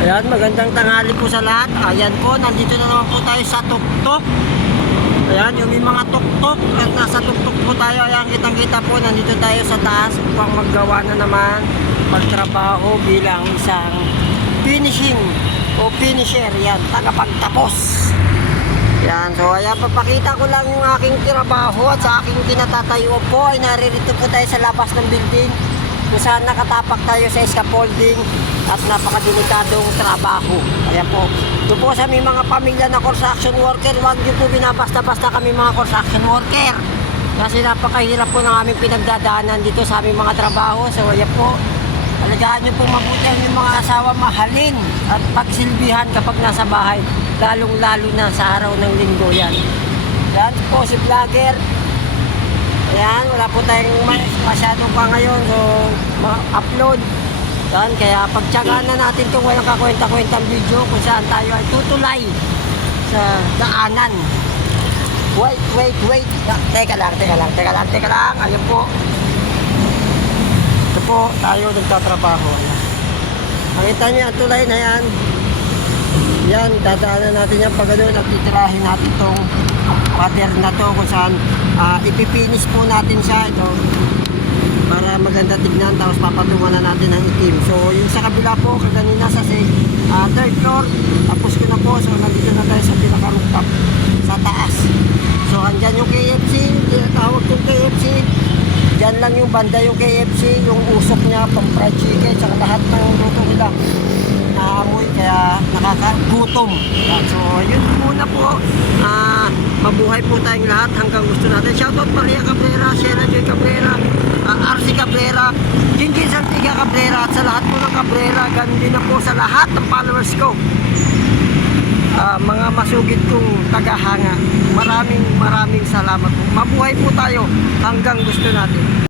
Ayan, magandang tanghali po sa lahat. Ayan po, nandito na naman po tayo sa tuktok. Ayan, yung may mga tuktok at nasa tuktok po tayo. Ayan, kitang-kita po, nandito tayo sa taas upang maggawa na naman, magtrabaho bilang isang finishing o finisher. Yan, tagapagtapos. Yan, so ayan, papakita ko lang yung aking trabaho at sa aking kinatatayuan po ay naririto po tayo sa labas ng building kung saan nakatapak tayo sa scaffolding at napakadelikadong trabaho. Ayan po. Doon po sa aming mga pamilya na construction worker, huwag nyo po binabasta-basta kami mga construction worker. Kasi napakahirap po ng aming pinagdadaanan dito sa aming mga trabaho. So ayan po, alagaan nyo po mabuti ang inyong mga asawa, mahalin at pagsilbihan kapag nasa bahay. Lalong-lalo na sa araw ng linggo yan. Yan po si vlogger. Ayan, wala po tayong masyadong pa ngayon. So, upload. Yan, kaya pagtsagaan na natin itong walang kakwenta-kwentang video kung saan tayo ay tutulay sa daanan. Wait. Teka lang. Ayun po. Ito po, tayo nagtatrabaho. Nakita niyo ang tulay na yan. Yan, dadaanan natin yan pag ganun at titirahin natin itong pader na to kung saan ipipinis po natin siya ito para maganda tignan, tapos papatungan na natin ng itim. So yung sa kabila po kaganina sa third floor, tapos ko na po. So nandito na tayo sa pinaka-rooftop sa taas. So andyan yung KFC, tinatawag kong KFC. Diyan lang yung banda yung KFC, yung usok niya, pang-fried chicken, saka lahat ng luto nila naamoy, kaya nakakagutom. So yun muna po. Mabuhay po tayong lahat hanggang gusto natin. Shoutout Maria Cabrera, Sheila Joy Cabrera, RC Cabrera, Jinjin Santiga Cabrera, at sa lahat po ng Cabrera, ganun din na po sa lahat ng followers ko, mga masugid kong tagahanga. Maraming salamat po. Mabuhay po tayo hanggang gusto natin.